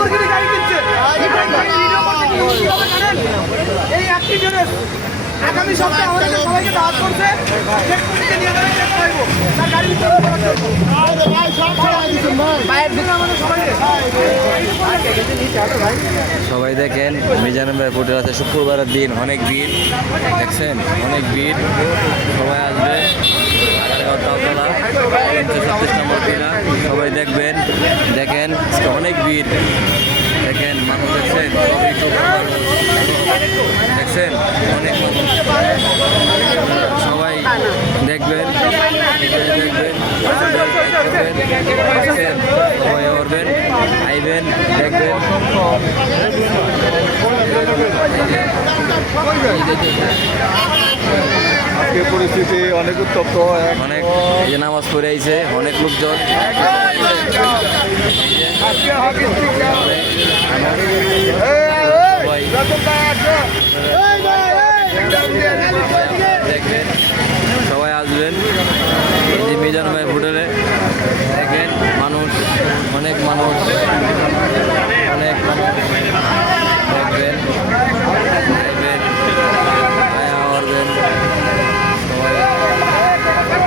Lamborghini গাড়ি কিনছে, video করতে কি হবে জানেন? এই একটি জনের আগামী সপ্তাহে আমাদের সবাইকে দাওয়াত করছে, চেকপোস্টে নিয়ে যাবে, চেক করবো তার গাড়ি ভিতরে করার জন্য। পায়ের ভিতরে আমাদের সবাইকে সবাই দেখেন মিজানুর ভাই ফুটে আছে শুক্রবারের দিন, অনেক ভিড় দেখছেন, অনেক ভিড়। সবাই আসবে আগারগাঁও তালতলা 37 নম্বর পিলা, সবাই দেখবেন। দেখেন অনেক ভিড়, দেখেন মানুষ দেখছেন, সবই খুব মানুষ দেখছেন, অনেক মানুষ। সবাই দেখবেন, দেখবেন, দেখছেন, সবাই করবেন, আইবেন, দেখবেন। আজকের পরিস্থিতি অনেক উত্তপ্ত, অনেক এই যে নামাজ পড়ে আইছে, অনেক লোকজন। আজকে হকি স্টিক